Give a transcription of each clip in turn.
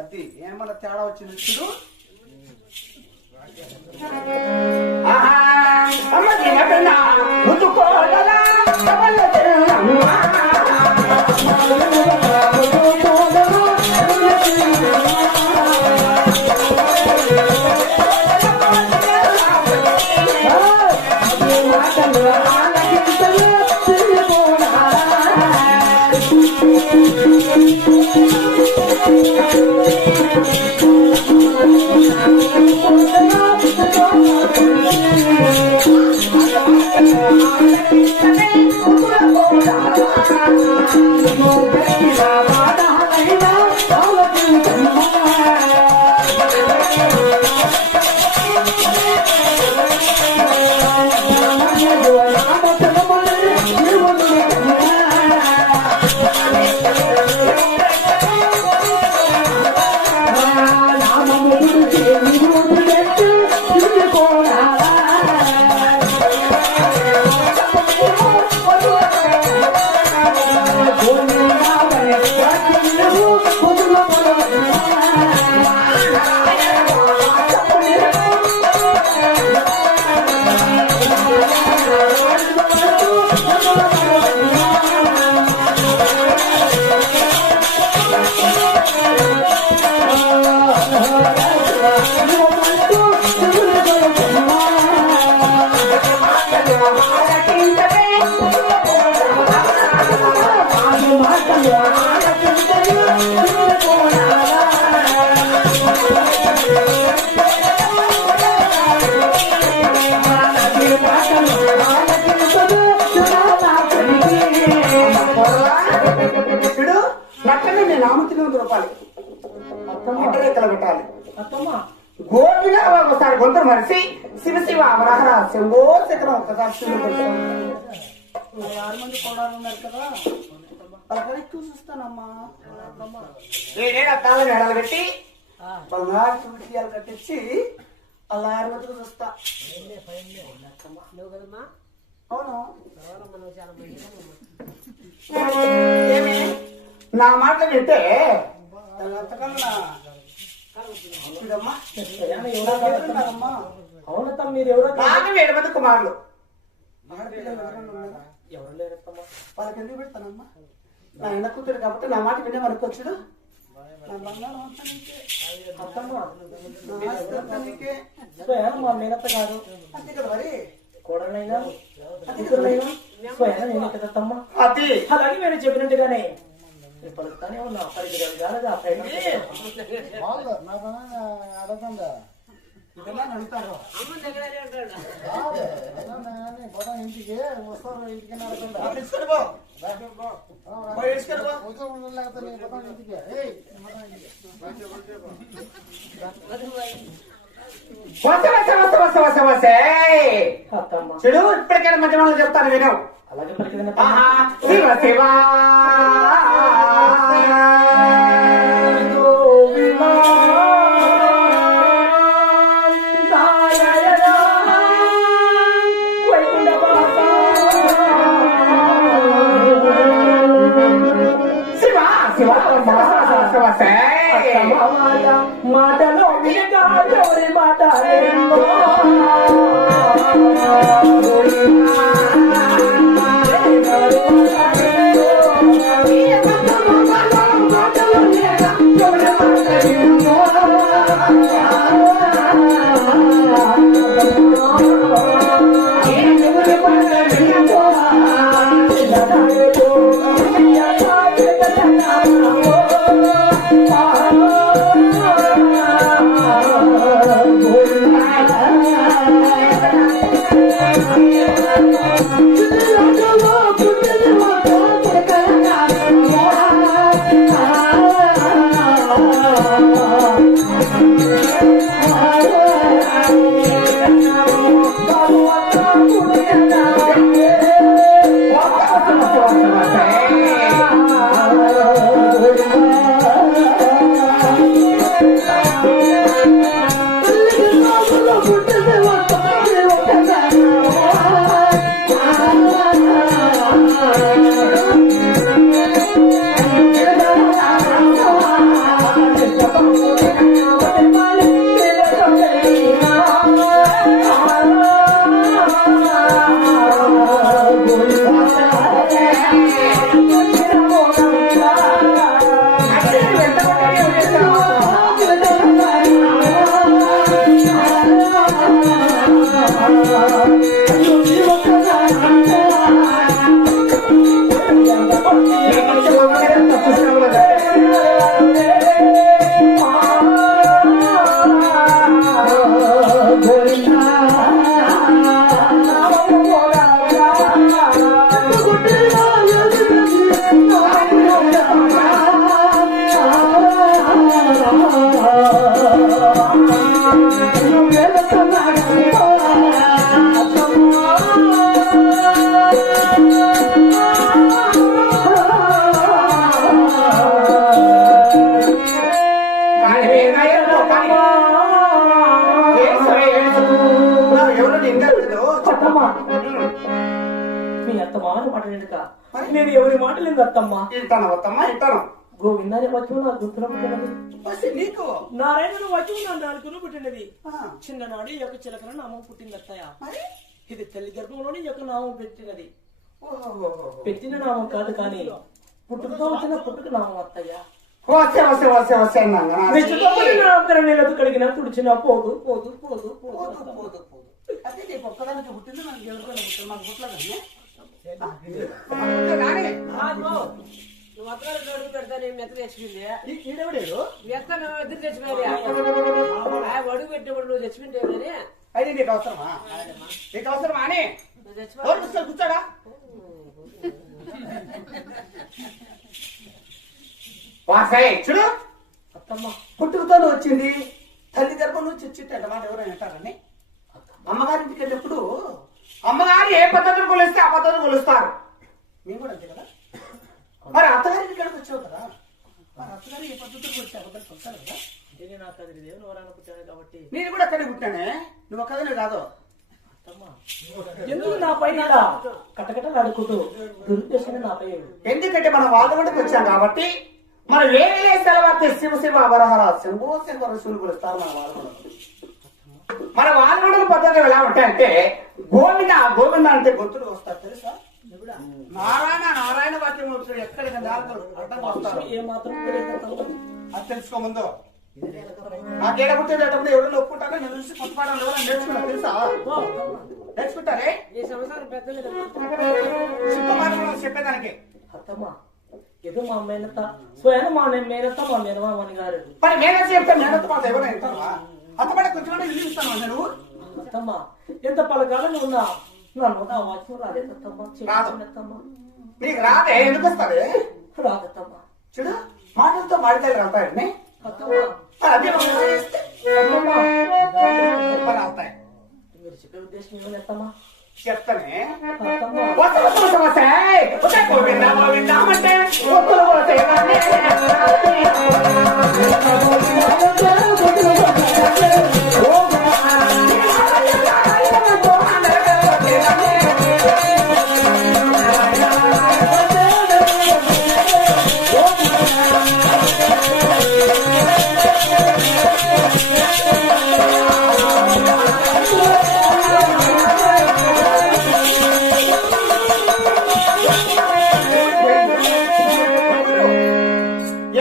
అది ఏమన్నా తేడా వచ్చింది చూడు. గోవిన ఒకసారి గొంతు మరిసి శివ శివ అవరాహ శంభో శకరం ఒకసారి 6 మంది కోడాలు ఉన్నారు కదా, పలకలు ఎక్కువ చూస్తానమ్మా. ఏడేడు అద్దాల మేడలు పెట్టి బంగారు విషయాలు కట్టించి అలా 6 మందికి చూస్తా. అవును, నా మాటలు వింటే అవునమ్మా, మీరు ఎవరో 7 మంది కుమారులు. ఎవరు లేరమ్మా, వాళ్ళకి ఎందుకు పెడతానమ్మా? నా ఎన్న కూతురు కాబట్టి నా మాట వినే మనకు వచ్చాడు. నా బంగారం మా మేనత్త కాదు, అంతే కదా మరి. కోడలైనా కూతురులైనా స్వయం నేనే కదమ్మా. అది అలాగే మీరు చెప్పినట్టుగానే పలుకుతానే ఉన్నా. 10 కాలేదా అడగండి అడుగుతారు ఇంటికి వస్తారు, ఇంటికి చెడు ఇప్పటికైనా మధ్య వాళ్ళు చెప్తాను విను. అలాగే శివ శివ మాటలో వినగారి మాట మామని మాట వెనుక నేను ఎవరి మాట లేదు అత్తమ్మ. ఇంటాను అత్తమ్మ ఇంటాను. గోవిందాన్ని వచ్చి నా గుర్తులో పుట్టినది నీకు నారాయణను వచ్చి నా నాలుగులో పుట్టినది. చిన్ననాడు ఈ యొక్క చిలకన నామం పుట్టింది అత్తయ్య. ఇది తల్లి గర్భంలోని ఈ యొక్క నామం పెట్టినది. పెట్టిన నామం కాదు కానీ పుట్టుకతో వచ్చిన పుట్టుక నామం అత్తయ్య. నీళ్ళతో కడిగిన తుడిచిన పోదు పోదు పోదు పోదు పోదు పోదు. అదే నీకు ఒక్కదానికి పుట్టింది నాకు ఎవరికైనా పుట్టింది నాకు పుట్టలేదండి. నువ్వు అత్తగారు అడుగు పెడతాను మెత్త తెచ్చిపోయింది. ఈడెవడేడు మెత్తను ఎదురు తెచ్చిపోయింది. అడుగు పెట్టినప్పుడు నువ్వు తెచ్చిపోయింటే కానీ అయితే నీకు అవసరమా? నీకు అవసరమా అని నువ్వు తెచ్చిపో కూర్చోడా? చూడు అత్తమ్మ పుట్టుకతోనే వచ్చింది. తల్లి గర్భం నుంచి వచ్చింది మాట ఎవరైనా అంటారని. అమ్మగారింటికి వెళ్ళినప్పుడు అమ్మగారు ఏ పద్ధతిని కొలిస్తే ఆ పద్ధతిని కొలుస్తారు. మేము కూడా అంతే కదా. మరి అత్తగారింటికి ఇక్కడికి వచ్చావు కదా, మరి అత్తగారు ఏ పద్ధతిని కొలిస్తే ఆ పద్ధతి కొలుస్తారు కదా. నేను నాకు అది దేవుని వరాన పుట్టాను కాబట్టి నేను కూడా అక్కడే పుట్టానే. నువ్వు ఒక్కదనే కాదు. ఎందుకు నా పైన కట్టకట్ట అడుగుతూ దురుద్దేశం నాపై? ఎందుకంటే మనం వాదవంటికి వచ్చాం కాబట్టి మనం వేరే సెలవు శివ శివ అవరహర శంభో శంకర శివులు కొలుస్తారు మన వాదవంతులు. మన వాదవంతుల పద్ధతి ఎలా ఉంటాయంటే గోవింద గోవింద అంటే గొంతులు వస్తారు తెలుసా? నారాయణ నారాయణ వాక్యం ఎక్కడికి అర్థం వస్తారు. ఏ మాత్రం అది తెలుసుకో ముందు. నాకేడ పుట్టేటప్పుడు ఎవరైనా ఒప్పుకుంటారో నేను చూసి కొత్త పాఠాలు ఎవరైనా నేర్చుకున్నా తెలుసా? నేర్చుకుంటారే ఈ సంవత్సరం పెద్ద సిద్ధమాటలు చెప్పేదానికి. అత్తమ్మ ఏదో మా మేనత్త స్వయం మా మేనత్త మా మేనమామని గారు మరి మేనత్త చెప్తే మేనత్త మాట ఎవరైనా వింటారా? అత్తమాట కొంచెం ఇల్లు ఇస్తాను నువ్వు. అత్తమ్మ ఎంత పలకాలని ఉన్నా నన్ను ఆ వాక్యం రాలేదత్తమ్మ. నీకు రాదే ఎందుకు వస్తారే? రాదత్తమ్మ. చూడు మాటలతో మాడికాయలు రాస్తాయండి. అదే రాస్తాయి. మీరు చెప్పే ఉద్దేశం ఏమని అత్తమ్మా? చెప్తానే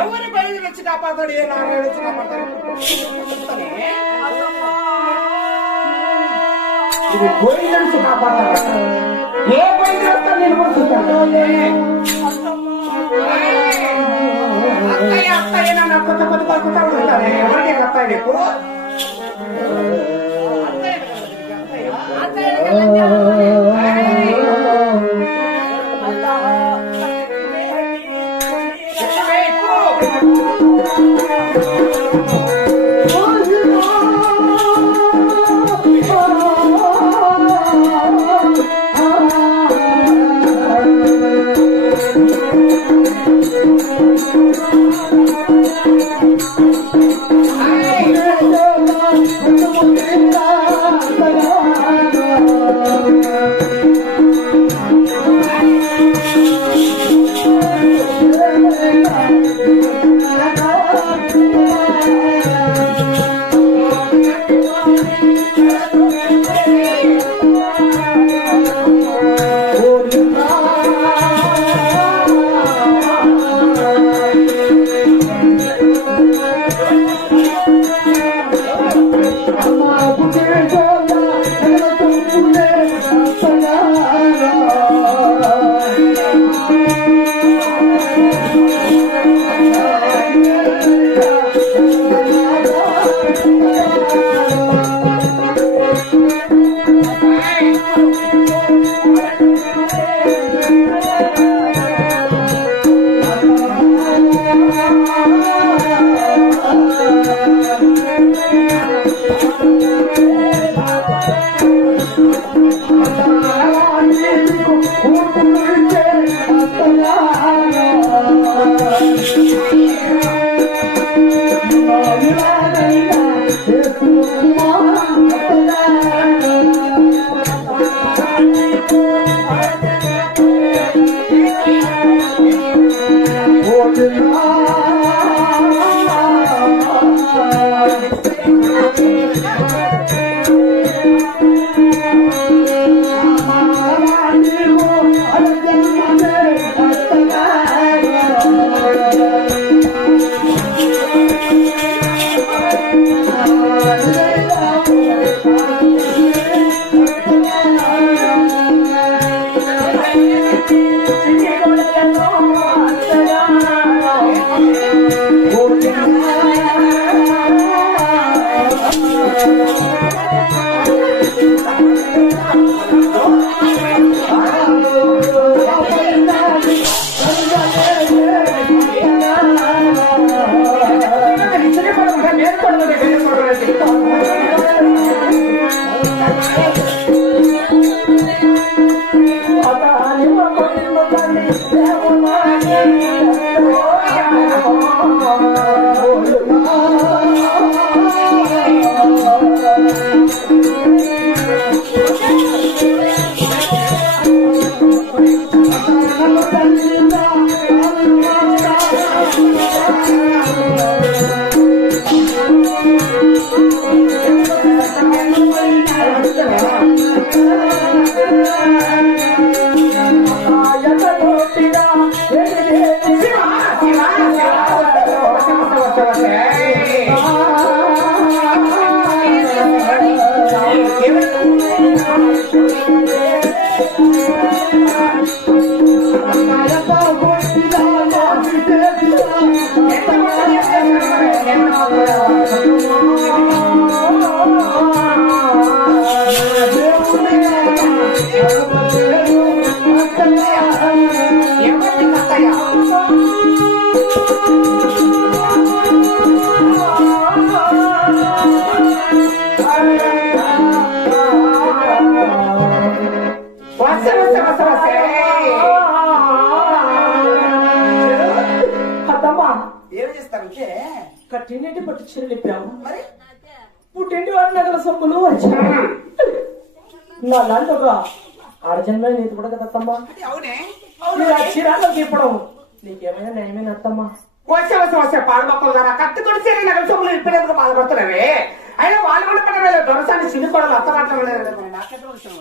ఎవరి బయలు వచ్చి కాపాడతాడు? ఏ నారాయణ వచ్చి కాపాడతాడు? ఇది బయలు నుంచి కాపాడతాడు. ఏ బయలు వస్తా నేను కూడా చూస్తాను. అత్తయ్య అత్తయ్య నన్ను కొత్త కొత్త కొత్త ఉంటాను. ఎవరికి అత్తయ్య నీకు? చిన్న కొడుకు నేను కొడుకు ఏం చేస్తారంటే కట్టినట్టు పట్టు చెల్లిపాము మరి పుట్టింటి వారి నగల సొమ్ములు వచ్చాను నా లాంటి ఒక ఆడజన్మ నీతి కూడా కదా అత్తమ్మా అవునే చీరాల్లో చెప్పడం నీకేమైనా నయమైన అత్తమ్మా వచ్చే పాలు మొక్కలు కదా కట్టుకొని సరే నగల సొమ్ములు ఇప్పటికి బాధపడుతున్నావే అయినా వాళ్ళు కూడా పడలేదు దొరసాన్ని చిన్న కూడా అత్త మాట్లాడలేదు నాకెట్లా